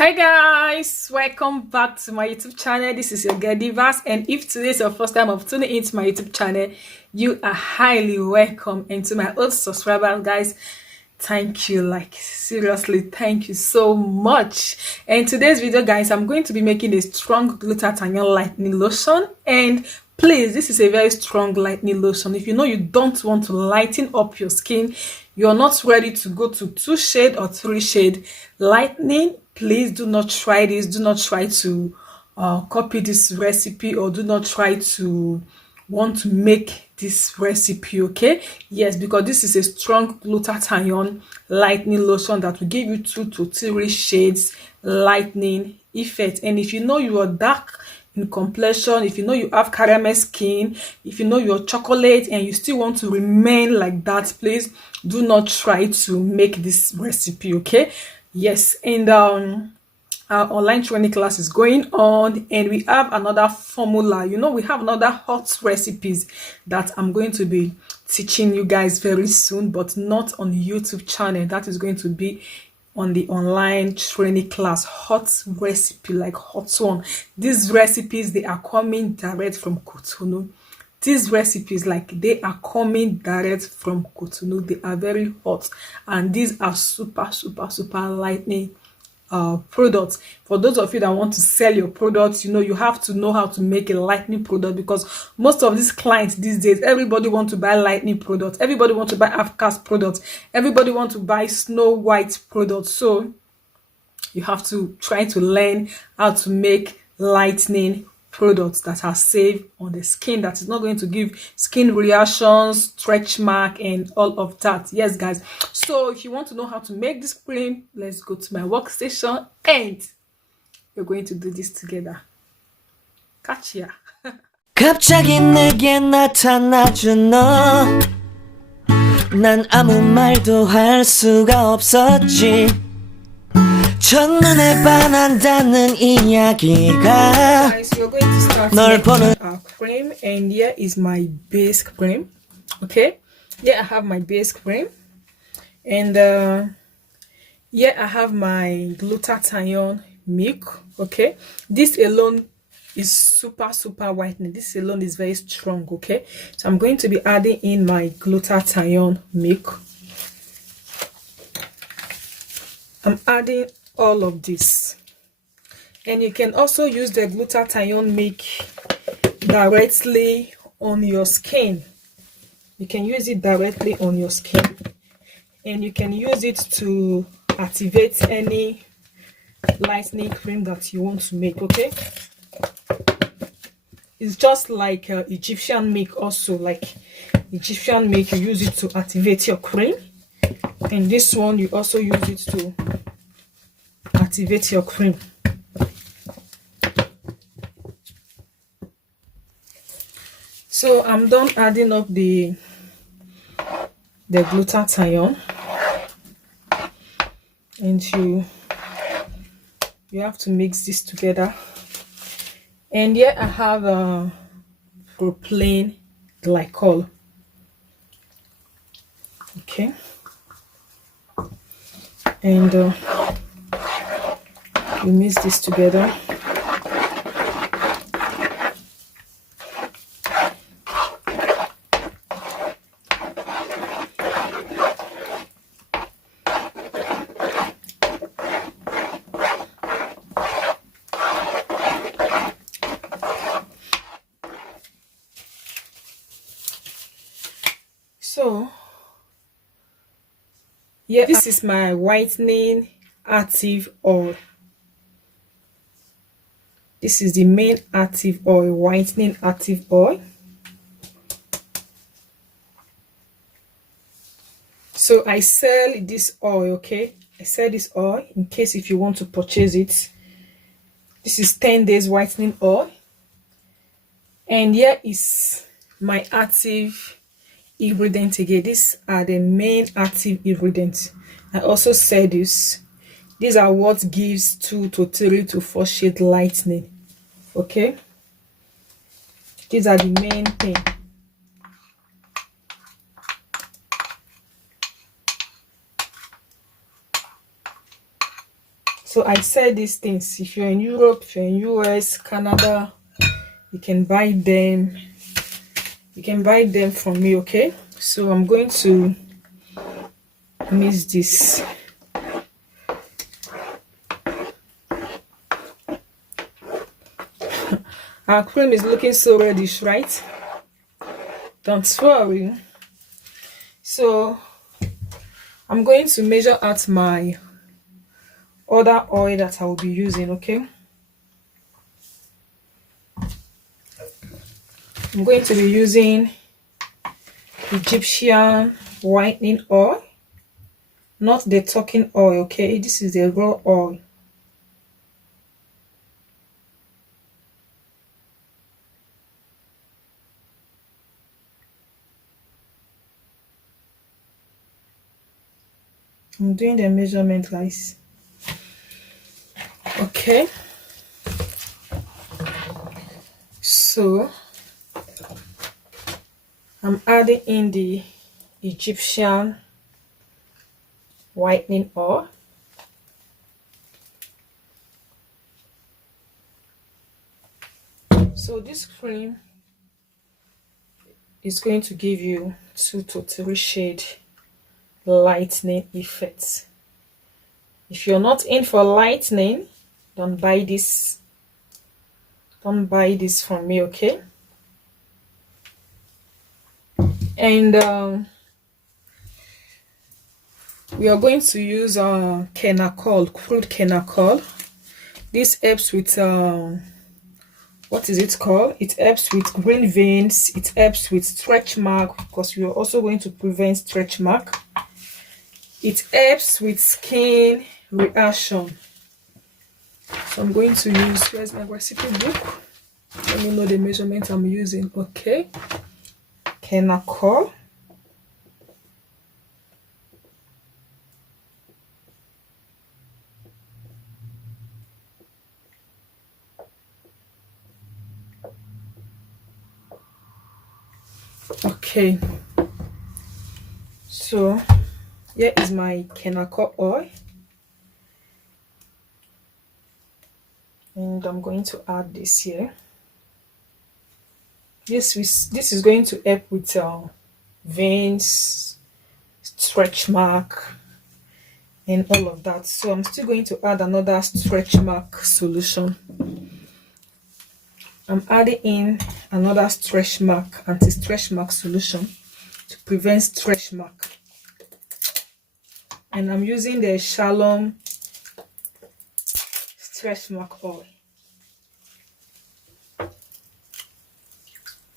Hi guys, welcome back to my YouTube channel. This is your girl Divas, and if today is your first time of tuning into my YouTube channel, you are highly welcome. And to my old subscribers, guys, thank you, like seriously, thank you so much. And today's video, guys, I'm going to be making a strong glutathione lightening lotion. And please, this is a very strong lightening lotion. If you know you don't want to lighten up your skin, you're not ready to go to 2 shade or 3 shade lightening, please do not try this. Do not try to copy this recipe, or do not try to want to make this recipe. Okay, yes, because this is a strong glutathione lightening lotion that will give you 2 to 3 shades lightening effect. And if you know you are dark in complexion, if you know you have caramel skin, if you know you're chocolate and you still want to remain like that, please do not try to make this recipe. Okay, yes. And our online training class is going on, and we have another formula. We have another hot recipes that I'm going to be teaching you guys very soon, but not on the YouTube channel. That is going to be on the online training class. Hot recipe, like hot one. These recipes, they are coming direct from Cotonou. These recipes, like, they are coming direct from Cotonou. They are very hot, and these are super lightening products. For those of you that want to sell your products, you have to know how to make a lightening product, because most of these clients these days, everybody want to buy lightening products, everybody want to buy half-cast products, everybody want to buy Snow White products. So you have to try to learn how to make lightening products that are safe on the skin, that is not going to give skin reactions, stretch mark, and all of that. Yes, guys. So if you want to know how to make this cream, let's go to my workstation and we're going to do this together. Catch ya. 갑자기 내게 나타나준 너, 난 아무 말도 할 수가 없었지. 첫눈에 반한다는 이야기가 널 보는 cream. And here is my base cream. Okay, here I have my base cream, and here I have my glutathione milk. Okay, this alone is super whitening. This alone is very strong. Okay, so I'm going to be adding in my glutathione milk. I'm adding all of this, and you can also use the glutathione milk directly on your skin. You can use it directly on your skin, and you can use it to activate any lightening cream that you want to make. Okay, it's just like Egyptian milk. Also, like Egyptian milk, you use it to activate your cream, and this one you also use it to activate your cream. So I'm done adding up the glutathione, and you have to mix this together. And here I have a propylene glycol. Okay, and you mix this together. So yeah, this is my whitening active oil. This is the main active oil, whitening active oil. So I sell this oil. Okay, I sell this oil in case if you want to purchase it. This is 10 days whitening oil, and here is my active ingredient again. These are the main active ingredients. I also said this. These are what gives 2 to 3 to 4 shade lightening. Okay, these are the main thing. So I sell these things. If you're in Europe, if you're in US, Canada, you can buy them. You can buy them from me, okay? So I'm going to mix this. Our cream is looking so reddish, right? Don't worry. So I'm going to measure out my other oil that I will be using, okay? I'm going to be using Egyptian whitening oil, not the talking oil, okay? This is the raw oil. I'm doing the measurement, guys. Okay. So I'm adding in the Egyptian whitening oil. So this cream is going to give you 2 to 3 shade lightening effects. If you're not in for lightening, don't buy this. Don't buy this from me, okay? And we are going to use Kenacol, crude Kenacol. This helps with what is it called? It helps with green veins. It helps with stretch mark, because we are also going to prevent stretch mark. It helps with skin reaction. So I'm going to use, where's my recipe book? Let me know the measurement I'm using. Okay, Kenacol. Okay, so here is my Kenacol oil, and I'm going to add this here. This is going to help with veins, stretch mark, and all of that. So I'm still going to add another stretch mark solution. I'm adding in another stretch mark, anti-stretch mark solution to prevent stretch mark. And I'm using the Shalom stretch mark oil.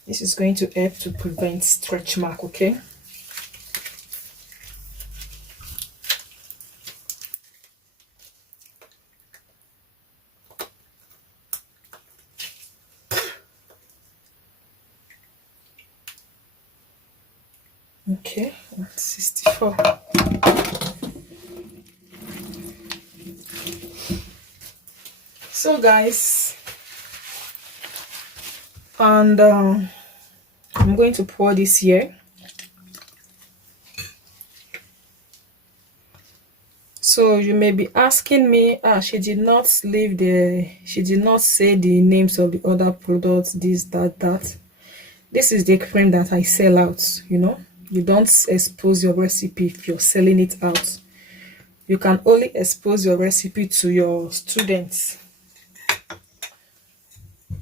This is going to help to prevent stretch mark, okay? Okay, 164. So guys, and I'm going to pour this here. So you may be asking me, she did not say the names of the other products, this, that. This is the cream that I sell out, you know. You don't expose your recipe if you're selling it out. You can only expose your recipe to your students.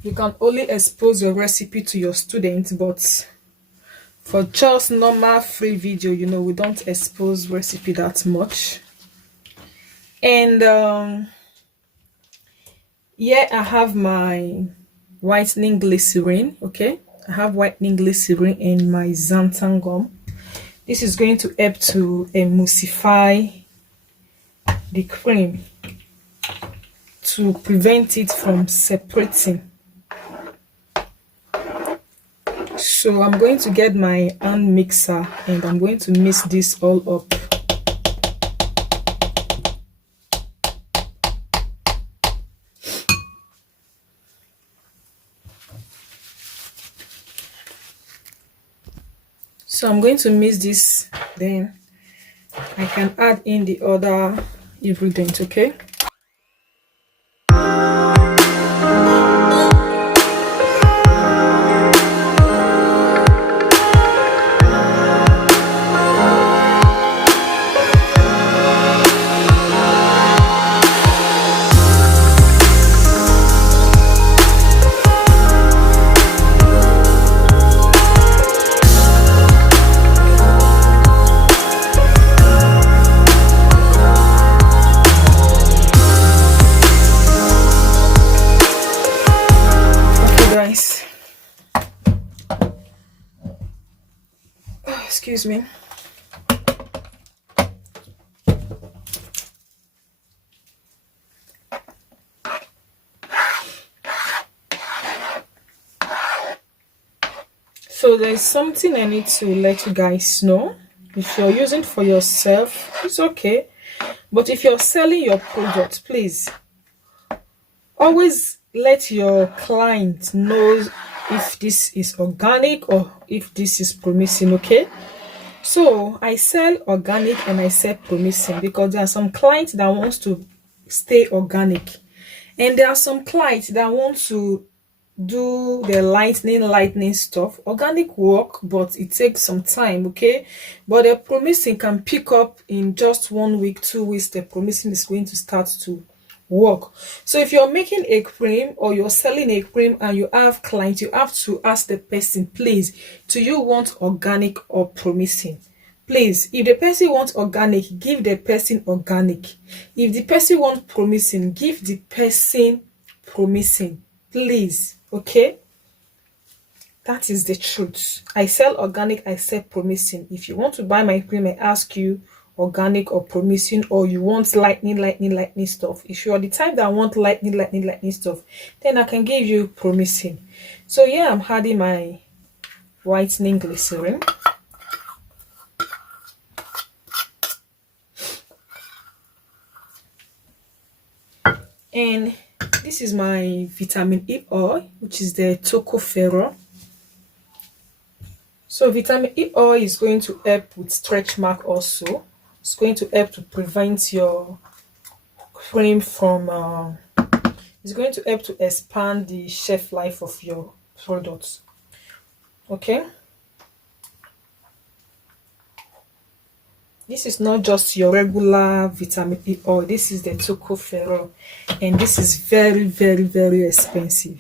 You can only expose your recipe to your students, but for just normal free video, you know, we don't expose recipe that much. And here I have my whitening glycerin, okay? I have whitening glycerin and my xanthan gum. This is going to help to emulsify the cream to prevent it from separating. So I'm going to get my hand mixer and I'm going to mix this all up. So I'm going to mix this, then I can add in the other ingredient, okay? excuse me. So there's something I need to let you guys know. If you're using for yourself, it's okay. But if you're selling your product, please always let your client know if this is organic or if this is promising, okay? So I sell organic and I sell promising because there are some clients that wants to stay organic, and there are some clients that want to do the lightening stuff. Organic work, but it takes some time, okay? But the promising can pick up in just 1 week, 2 weeks. The promising is going to start to work. So if you're making a cream or you're selling a cream and you have clients, you have to ask the person, please, do you want organic or promising? Please, if the person wants organic, give the person organic. If the person wants promising, give the person promising. Please, okay? That is the truth. I sell organic, I sell promising. If you want to buy my cream, I ask you organic or promising, or you want lightning stuff. If you are the type that want lightning stuff, then I can give you promising. So yeah, I'm adding my whitening glycerin. And this is my vitamin E oil, which is the tocopherol. So vitamin E oil is going to help with stretch mark also. It's going to help to prevent your cream from it's going to help to expand the shelf life of your products. Okay, this is not just your regular vitamin E oil. This is the tocopherol, and this is very expensive.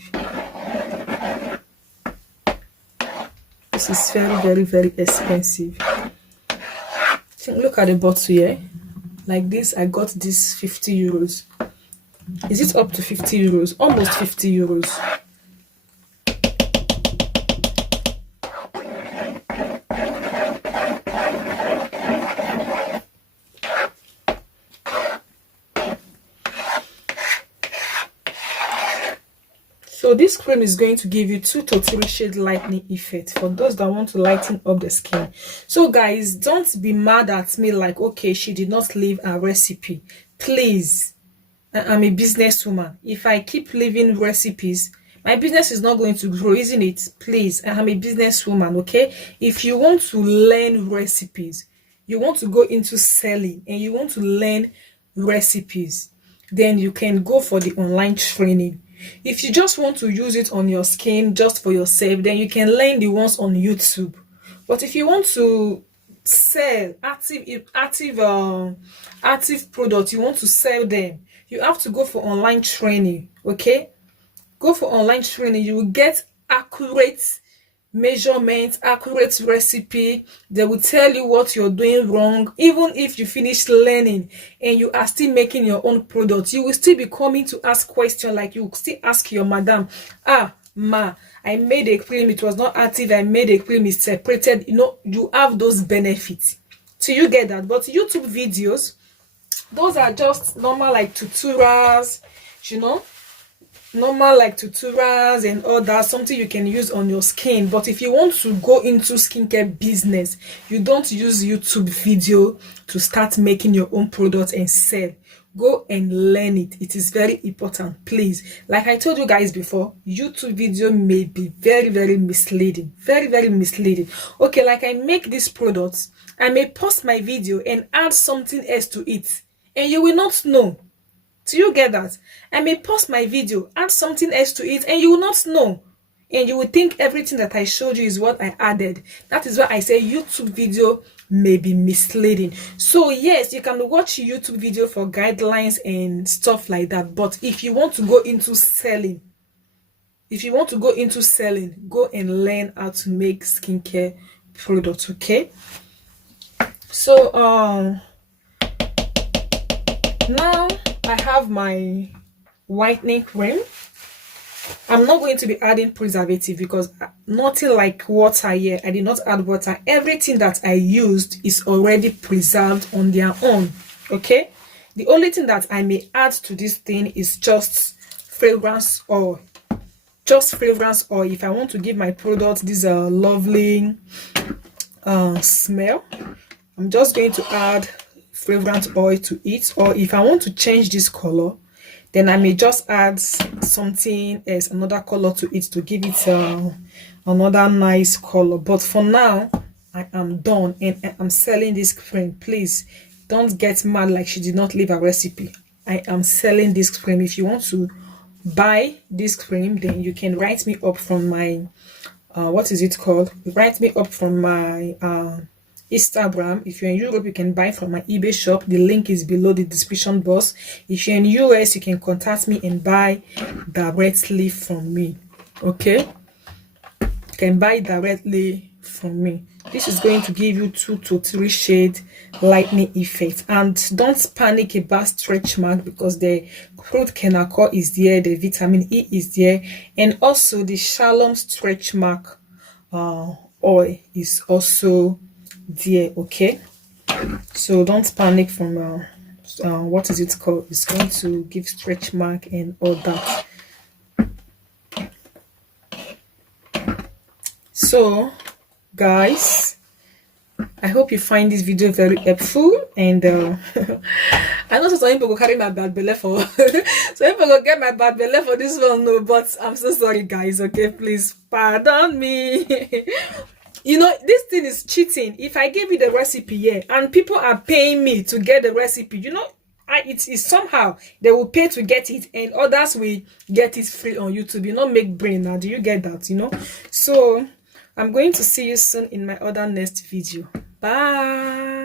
This is very expensive. Look at the bottle here. Like this, I got this 50 euros. Is it up to 50 euros? Almost 50 euros. So this cream is going to give you 2 to 3 shade lightening effect for those that want to lighten up the skin. So guys, don't be mad at me like, okay, she did not leave a recipe. Please, I'm a businesswoman. If I keep leaving recipes, my business is not going to grow, isn't it? Please, I'm a businesswoman, okay? If you want to learn recipes, you want to go into selling, and you want to learn recipes, then you can go for the online training. If you just want to use it on your skin just for yourself, then you can learn the ones on YouTube. But if you want to sell active products, you want to sell them, you have to go for online training, okay? Go for online training. You will get accurate measurements, accurate recipe. They will tell you what you're doing wrong. Even if you finish learning and you are still making your own product, you will still be coming to ask questions. Like you will still ask your madam, ma, I made a cream, it was not active, I made a cream, it's separated. You know, you have those benefits. So you get that. But YouTube videos, those are just normal like tutorials, you know, normal like tutorials and all that, something you can use on your skin. But if you want to go into skincare business, you don't use YouTube video to start making your own products and sell. Go and learn it. It is very important, please. Like I told you guys before, YouTube video may be very misleading, very misleading. Okay, like I make these products, I may post my video and add something else to it, and you will not know. Do you get that? I may post my video, add something else to it, and you will not know. And you will think everything that I showed you is what I added. That is why I say YouTube video may be misleading. So yes, you can watch YouTube video for guidelines and stuff like that. But if you want to go into selling, go and learn how to make skincare products, okay? So now I have my whitening cream. I'm not going to be adding preservative because nothing like water here. I did not add water. Everything that I used is already preserved on their own. Okay, the only thing that I may add to this thing is just fragrance oil. Just fragrance oil. If I want to give my product this lovely smell, I'm just going to add fragrance oil to it. Or if I want to change this color, then I may just add something else, another color to it to give it another nice color. But for now, I am done and I'm selling this cream. Please don't get mad like she did not leave a recipe. I am selling this cream. If you want to buy this cream, then you can write me up from my what is it called? Write me up from my Instagram. If you're in Europe, you can buy from my eBay shop. The link is below the description box. If you're in US, you can contact me and buy directly from me. Okay, you can buy directly from me. This is going to give you 2 to 3 shade lightening effect. And don't panic about stretch mark because the crude kenako is there, the vitamin E is there, and also the Shalom stretch mark oil is also there. Okay, so don't panic from what is it called? It's going to give stretch mark and all that. So guys, I hope you find this video very helpful, and I know some people go carry my bad belly for some people go get my bad belly for this one, no, but I'm so sorry guys. Okay, please pardon me. You know, this thing is cheating. If I give you the recipe here and people are paying me to get the recipe, you know, it is somehow they will pay to get it and others will get it free on YouTube. You know, make brain now. Do you get that? You know, so I'm going to see you soon in my other next video. Bye.